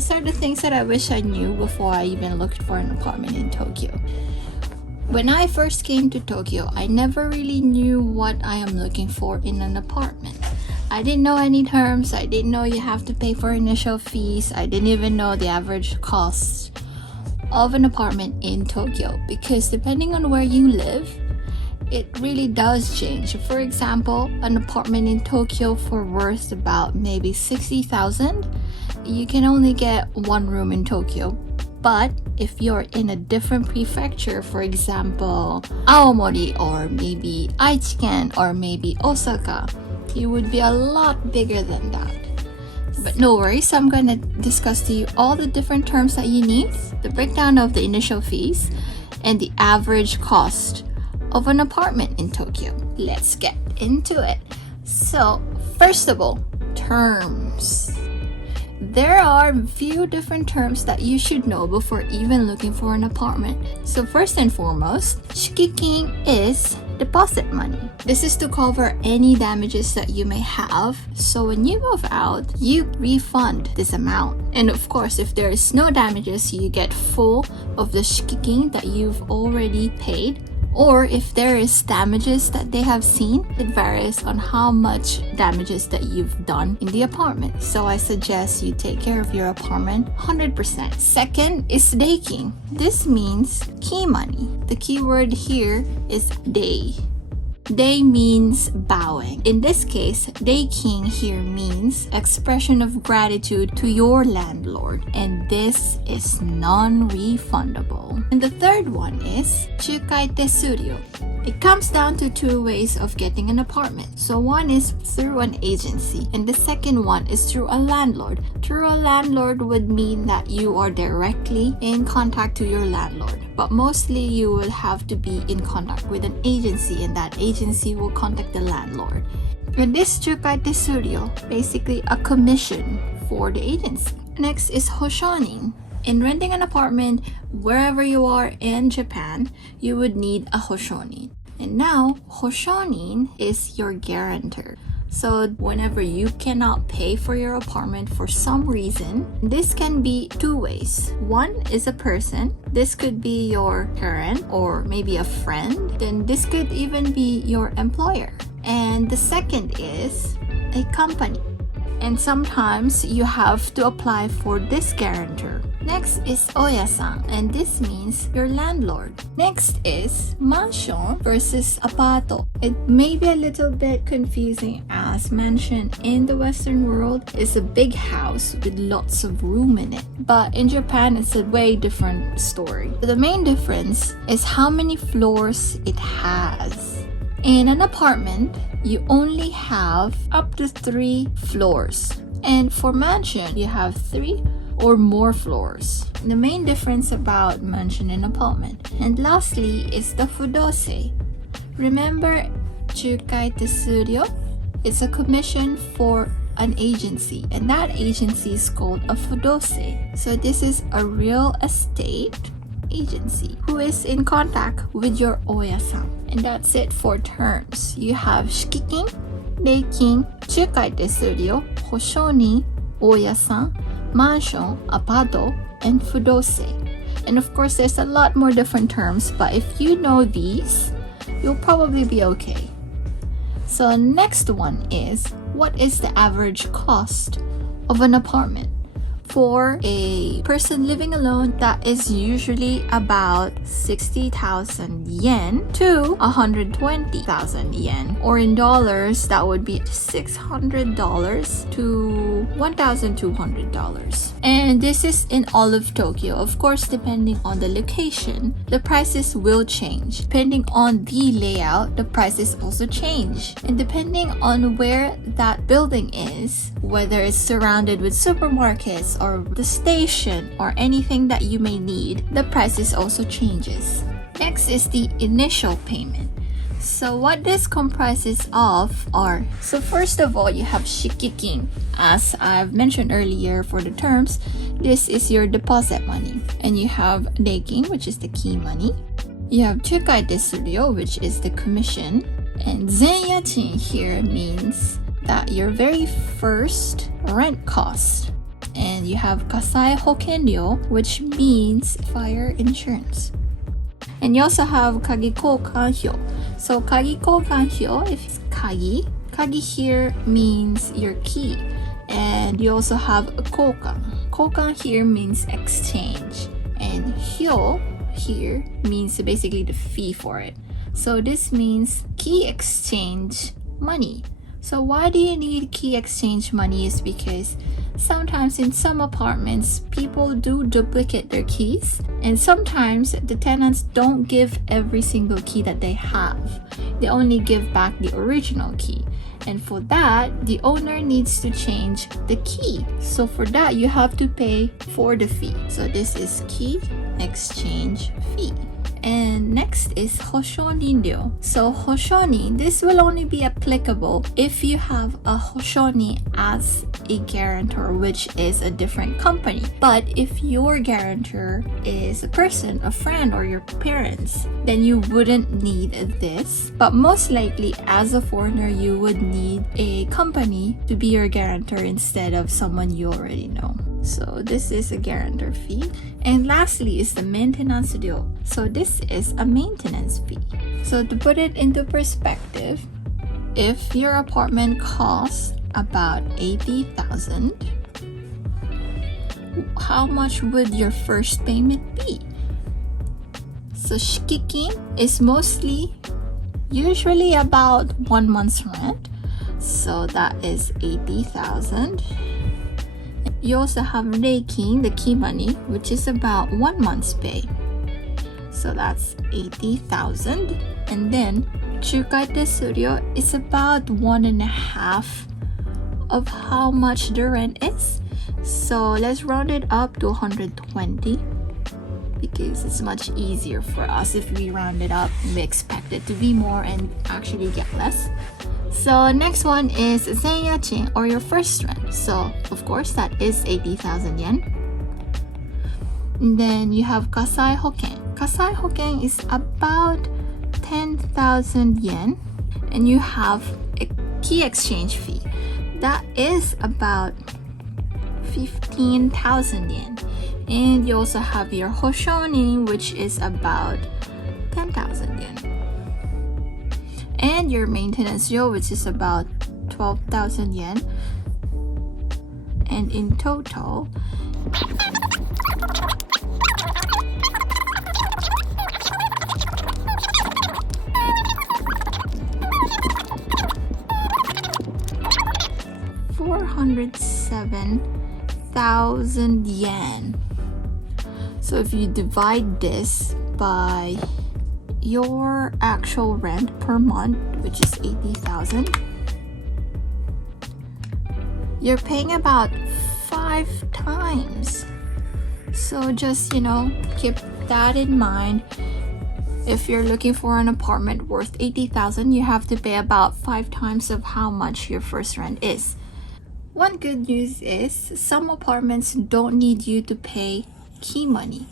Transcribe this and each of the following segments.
these are the things that I wish I knew before I even looked for an apartment in Tokyo. When I first came to Tokyo, I never really knew what I am looking for in an apartment. I didn't know any terms. I didn't know you have to pay for initial fees. I didn't even know the average cost of an apartment in Tokyo, because depending on where you live, it really does change. For example, an apartment in Tokyo for worth about maybe 60,000, you can only get one room in Tokyo. But if you're in a different prefecture, for example, Aomori or maybe Aichiken or maybe Osaka, it would be a lot bigger than that. But no worries, I'm gonna discuss to you all the different terms that you need, the breakdown of the initial fees, and the average cost of an apartment in Tokyo. Let's get into it. So, first of all, terms. There are a few different terms that you should know before even looking for an apartment. So first and foremost, shikikin is deposit money. This is to cover any damages that you may have. So when you move out, you refund this amount. And of course, if there is no damages, you get full of the shikikin that you've already paid. Or if there is damages that they have seen, it varies on how much damages that you've done in the apartment. So I suggest you take care of your apartment 100%. Second is daking. This means key money. The key word here is day. Day means bowing. In this case, daking here means expression of gratitude to your landlord, and this is non-refundable. And the third one is chukai tesuryo. It comes down to two ways of getting an apartment. So one is through an agency, and the second one is through a landlord. Through a landlord would mean that you are directly in contact to your landlord. But mostly you will have to be in contact with an agency, and that agency will contact the landlord. And this chukai tesuryo, basically a commission for the agency. Next is hoshonin. In renting an apartment, wherever you are in Japan, you would need a hoshonin. And now, hoshonin is your guarantor. So whenever you cannot pay for your apartment for some reason, this can be two ways. One is a person. This could be your parent or maybe a friend. Then this could even be your employer. And the second is a company. And sometimes you have to apply for this guarantor. Next is oyasan, and this means your landlord. Next is mansion versus apato. It may be a little bit confusing, as mansion in the Western world is a big house with lots of room in it. But in Japan, it's a way different story. The main difference is how many floors it has. In an apartment, you only have up to 3 floors. And for mansion, you have 3 or more floors. The main difference about mansion and apartment. And lastly is the fudose. Remember chukai tesuryo? It's a commission for an agency, and that agency is called a fudose. So this is a real estate agency who is in contact with your oyasan. And that's it for terms. You have shikikin, reikin, chukai tesuryo, hoshonin, oyasan, mansion, apato, and fudose. And of course, there's a lot more different terms, but if you know these, you'll probably be okay. So next one is, what is the average cost of an apartment? For a person living alone, that is usually about 60,000 yen to 120,000 yen. Or in dollars, that would be $600 to $1,200. And this is in all of Tokyo. Of course, depending on the location, the prices will change. Depending on the layout, the prices also change. And depending on where that building is, whether it's surrounded with supermarkets or the station or anything that you may need, the prices also changes. Next is the initial payment. So what this comprises of are, so first of all, you have shikikin. As I've mentioned earlier for the terms, this is your deposit money. And you have reikin, which is the key money. You have chukai tesuryo, which is the commission. And zenyachin here means that your very first rent cost. And you have kasai hokenryo, which means fire insurance. And you also have kagi koukanryo. So kagi koukanryo, if it's kagi here means your key. And you also have a koukan. Koukan here means exchange. And hyo here means basically the fee for it. So this means key exchange money. So why do you need key exchange money is because sometimes in some apartments, people do duplicate their keys. And sometimes the tenants don't give every single key that they have. They only give back the original key. And for that, the owner needs to change the key. So for that, you have to pay for the fee. So this is key exchange fee. And next is hoshoninryo. So hoshoni, this will only be applicable if you have a hoshoni as a guarantor, which is a different company. But if your guarantor is a person, a friend, or your parents, then you wouldn't need this. But most likely, as a foreigner, you would need a company to be your guarantor instead of someone you already know. So this is a guarantor fee. And lastly is the maintenance ryo. So this is a maintenance fee. So to put it into perspective, if your apartment costs about 80,000, how much would your first payment be? So shikikin is usually about 1 month's rent. So that is 80,000. You also have reikin, the key money, which is about 1 month's pay. So that's 80,000. And then chukai tesuryo is about 1.5 of how much the rent is. So let's round it up to 120 because it's much easier for us if we round it up. We expect it to be more and actually get less. So next one is zenyachin, or your first rent. So of course that is 80,000 yen. And then you have kasai hoken. Kasai hoken is about 10,000 yen. And you have a key exchange fee. That is about 15,000 yen. And you also have your hoshonin, which is about 10,000 yen. And your maintenance ryo, which is about 12,000 yen. And in total, $407,000 yen. So if you divide this by your actual rent per month, which is 80,000, you're paying about 5 times. So just, keep that in mind. If you're looking for an apartment worth 80,000, you have to pay about 5 times of how much your first rent is. One good news is some apartments don't need you to pay key money.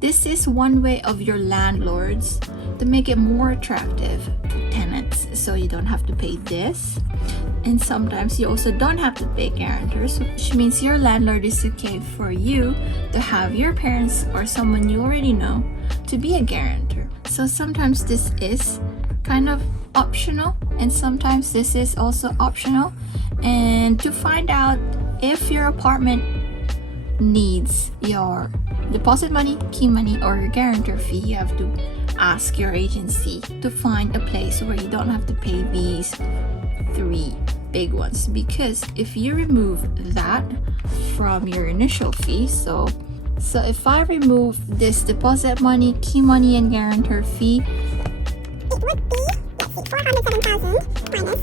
This is one way of your landlords to make it more attractive to tenants, so you don't have to pay this. And sometimes you also don't have to pay guarantors, which means your landlord is okay for you to have your parents or someone you already know to be a guarantor. So sometimes this is kind of optional, and sometimes this is also optional. And to find out if your apartment needs your deposit money, key money, or your guarantor fee, you have to ask your agency to find a place where you don't have to pay these 3 big ones. Because if you remove that from your initial fee, so if I remove this deposit money, key money, and guarantor fee, it would be, let's see, 407,000 minus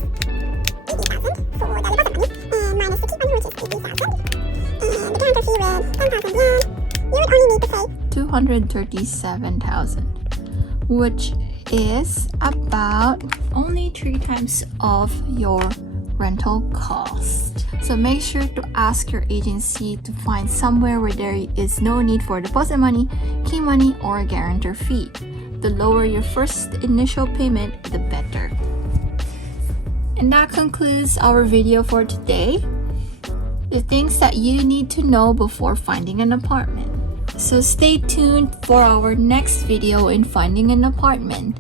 80,000 for the deposit money, and minus the key money, which is 80,000, and the guarantor fee with 10,000 yen. You would only need to pay 237,000, which is about only 3 times of your rental cost. So make sure to ask your agency to find somewhere where there is no need for deposit money, key money, or a guarantor fee. The lower your first initial payment, the better. And that concludes our video for today. the things that you need to know before finding an apartment. So stay tuned for our next video in finding an apartment.